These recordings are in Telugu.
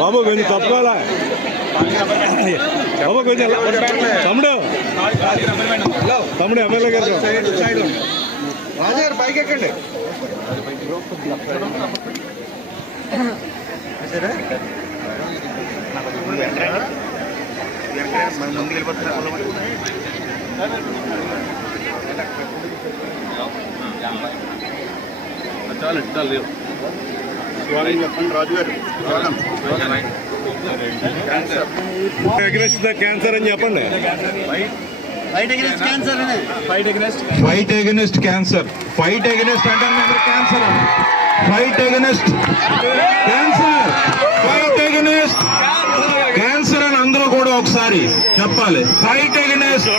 బాబు కొంచెం తప్పుకోవాలా బాబు కొంచెం తమ్ముడు తమ్ముడు ఎమ్మెల్యే గారు రాజుగారు పైకి ఎక్కండి. క్యాన్సర్ అని చెప్పండి. ఫైట్ అగైన్స్ట్ క్యాన్సర్ అని fight against cancer. Fight against అంటే cancer. Fight against cancer. Fight against cancer అని అందరూ కూడా ఒకసారి చెప్పాలి. Fight against.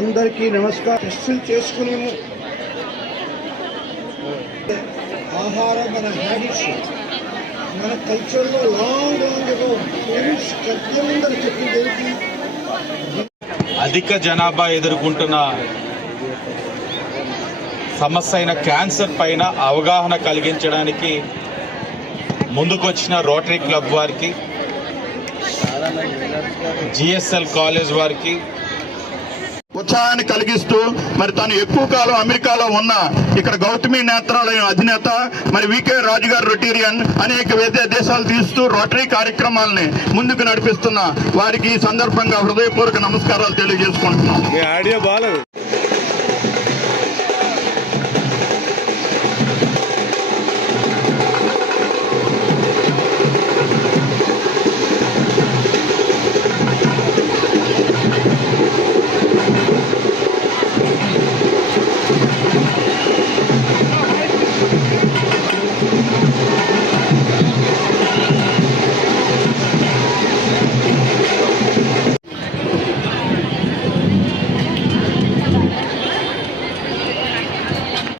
అందరికీ నమస్కారం. టెస్టులు చేసుకునేము ఆహారం మన హ్యాబిట్స్ మన కల్చర్లో లాంగ్ చెప్పింది. అధిక జనాభా ఎదుర్కొంటున్న సమస్య అయిన క్యాన్సర్ పైన అవగాహన కలిగించడానికి ముందుకొచ్చిన రోటరీ క్లబ్ వారికి, జిఎస్ఎల్ కాలేజ్ వారికి ఉత్సాహాన్ని కలిగిస్తూ మరి తను ఎక్కువ కాలం అమెరికాలో ఉన్న ఇక్కడ గౌతమి నేత్రాలయం అధినేత మరి వికే రాజు గారు రొటీరియన్ అనేక దేశాలు తీస్తూ రోటరీ కార్యక్రమాలని ముందుకు నడిపిస్తున్న వారికి ఈ సందర్భంగా హృదయపూర్వక నమస్కారాలు తెలియజేసుకుంటున్నాం. ఆడియో బాగాలేదు.